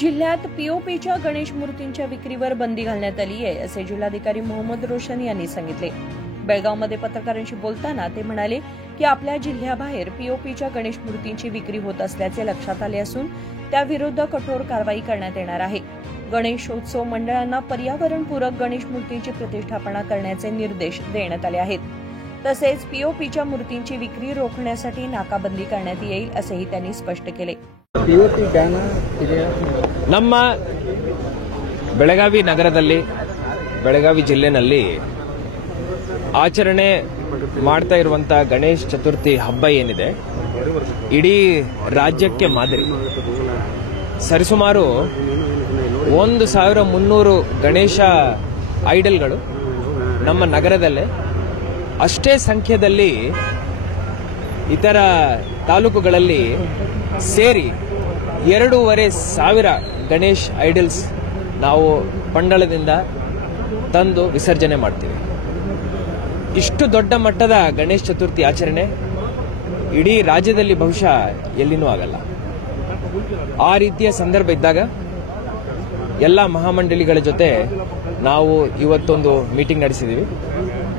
जिल्ह्यात पीओपीच्या गणेश मूर्तींच्या विक्रीवर बंदी घालण्यात आली आहे असे जिल्हाधिकारी मोहम्मद रोशन यांनी सांगितले। बेळगावमध्ये पत्रकारांशी बोलताना ते म्हणाले की आपल्या जिल्ह्याबाहेर पीओपीच्या गणेश मूर्तींची विक्री होत असल्याचे लक्षात आले असून त्याविरुद्ध कठोर कारवाई करण्यात येणार आहे। गणेशोत्सव मंडळांना पर्यावरणपूरक गणेश मूर्तींची प्रतिष्ठापना करण्याचे निर्देश देण्यात आले आहेत। तसेच पीओपीच्या मूर्तींची विक्री रोखण्यासाठी नाकाबंदी करण्यात येईल असेही त्यांनी स्पष्ट केले। ನಮ್ಮ ಬೆಳಗಾವಿ ನಗರದಲ್ಲಿ ಬೆಳಗಾವಿ ಜಿಲ್ಲೆನಲ್ಲಿ ಆಚರಣೆ ಮಾಡ್ತಾ ಇರುವಂತ ಗಣೇಶ ಚತುರ್ಥಿ ಹಬ್ಬ ಏನಿದೆ ಇಡೀ ರಾಜ್ಯಕ್ಕೆ ಮಾದರಿ। ಸರಿಸುಮಾರು 1300 ಗಣೇಶ ಐಡಲ್ಗಳು ನಮ್ಮ ನಗರದಲ್ಲೇ ಅಷ್ಟೇ ಸಂಖ್ಯೆಯಲ್ಲಿ ಇತರ ತಾಲೂಕುಗಳಲ್ಲಿ ಸೇರಿ 2500 ಗಣೇಶ್ ಐಡಲ್ಸ್ ನಾವು ಪಂಡಳದಿಂದ ತಂದು ವಿಸರ್ಜನೆ ಮಾಡ್ತೀವಿ। ಇಷ್ಟು ದೊಡ್ಡ ಮಟ್ಟದ ಗಣೇಶ ಚತುರ್ಥಿ ಆಚರಣೆ ಇಡೀ ರಾಜ್ಯದಲ್ಲಿ ಬಹುಶಃ ಎಲ್ಲಿನೂ ಆಗಲ್ಲ। ಆ ರೀತಿಯ ಸಂದರ್ಭ ಇದ್ದಾಗ ಎಲ್ಲ ಮಹಾಮಂಡಳಿಗಳ ಜೊತೆ ನಾವು ಇವತ್ತೊಂದು ಮೀಟಿಂಗ್ ನಡೆಸಿದ್ದೀವಿ।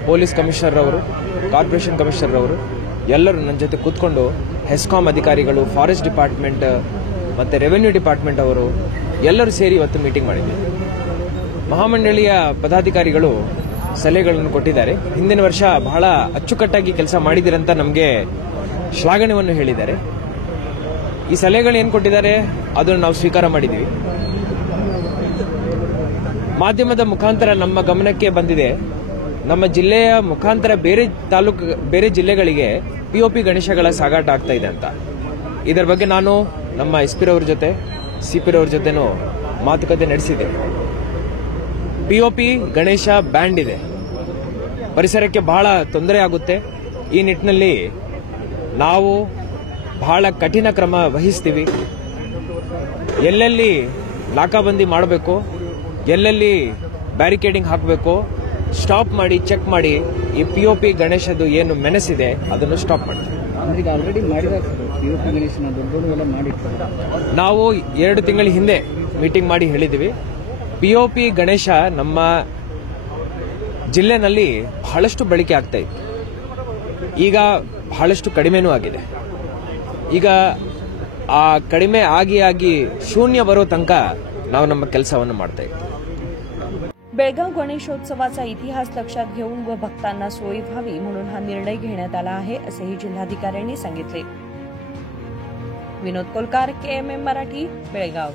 ಪೊಲೀಸ್ ಕಮಿಷನರ್ ಅವರು, ಕಾರ್ಪೊರೇಷನ್ ಕಮಿಷನರ್ ಅವರು ಎಲ್ಲರೂ ನನ್ನ ಜೊತೆ ಕೂತ್ಕೊಂಡು ಹೆಸ್ಕಾಂ ಅಧಿಕಾರಿಗಳು, ಫಾರೆಸ್ಟ್ ಡಿಪಾರ್ಟ್ಮೆಂಟ್ ಮತ್ತೆ ರೆವೆನ್ಯೂ ಡಿಪಾರ್ಟ್ಮೆಂಟ್ ಅವರು ಎಲ್ಲರೂ ಸೇರಿ ಇವತ್ತು ಮೀಟಿಂಗ್ ಮಾಡಿದ್ವಿ। ಮಹಾಮಂಡಳಿಯ ಪದಾಧಿಕಾರಿಗಳು ಸಲಹೆಗಳನ್ನು ಕೊಟ್ಟಿದ್ದಾರೆ। ಹಿಂದಿನ ವರ್ಷ ಬಹಳ ಅಚ್ಚುಕಟ್ಟಾಗಿ ಕೆಲಸ ಮಾಡಿದಿರಂತ ನಮಗೆ ಶ್ಲಾಘನೆಯನ್ನು ಹೇಳಿದ್ದಾರೆ। ಈ ಸಲಹೆಗಳು ಏನು ಕೊಟ್ಟಿದ್ದಾರೆ ಅದನ್ನು ನಾವು ಸ್ವೀಕಾರ ಮಾಡಿದ್ವಿ। ಮಾಧ್ಯಮದ ಮುಖಾಂತರ ನಮ್ಮ ಗಮನಕ್ಕೆ ಬಂದಿದೆ, ನಮ್ಮ ಜಿಲ್ಲೆಯ ಮುಖಾಂತರ ಬೇರೆ ಜಿಲ್ಲೆಗಳಿಗೆ ಪಿಒಪಿ ಗಣೇಶಗಳ ಸಾಗಾಟ ಆಗ್ತಾ ಇದೆ ಅಂತ। ಇದರ ಬಗ್ಗೆ ನಾನು ನಮ್ಮ ಎಸ್ಪಿ ರವರ ಜೊತೆ, ಸಿಪಿ ರವರ ಜೊತೆನೂ ಮಾತುಕತೆ ನಡೆಸಿದೆ। ಪಿಒಪಿ ಗಣೇಶ ಬ್ಯಾಂಡ್ ಇದೆ, ಪರಿಸರಕ್ಕೆ ಬಹಳ ತೊಂದರೆ ಆಗುತ್ತೆ। ಈ ನಿಟ್ಟಿನಲ್ಲಿ ನಾವು ಬಹಳ ಕಠಿಣ ಕ್ರಮ ವಹಿಸ್ತೀವಿ। ಎಲ್ಲೆಲ್ಲಿ ನಾಕಾಬಂದಿ ಮಾಡಬೇಕು, ಎಲ್ಲೆಲ್ಲಿ ಬ್ಯಾರಿಕೇಡಿಂಗ್ ಹಾಕಬೇಕು ಸ್ಟಾಪ್ ಮಾಡಿ ಚೆಕ್ ಮಾಡಿ ಈ ಪಿಒಪಿ ಗಣೇಶದು ಏನು ಮೆಣಸಿದೆ ಅದನ್ನು ಸ್ಟಾಪ್ ಮಾಡ್ತೀವಿ। ನಾವು 2 ತಿಂಗಳ ಹಿಂದೆ ಮೀಟಿಂಗ್ ಮಾಡಿ ಹೇಳಿದ್ವಿ, ಪಿಒಪಿ ಗಣೇಶ ನಮ್ಮ ಜಿಲ್ಲೆನಲ್ಲಿ ಬಹಳಷ್ಟು ಬಳಕೆ ಆಗ್ತಾ ಇತ್ತು, ಈಗ ಬಹಳಷ್ಟು ಕಡಿಮೆನೂ ಆಗಿದೆ। ಈಗ ಆ ಕಡಿಮೆ ಆಗಿ ಶೂನ್ಯ ಬರೋ ತನಕ ನಾವು ನಮ್ಮ ಕೆಲಸವನ್ನು ಮಾಡ್ತಾ ಇದ್ದೀವಿ। बेळगाव गणेशोत्सवाचा इतिहास लक्षात घेऊन व भक्तांना सोयी व्हावी म्हणून हा निर्णय घेण्यात आला आहे असेही जिल्हाधिकाऱ्यांनी सांगितले। विनोद कोलकार, KMM मराठी, बेळगाव।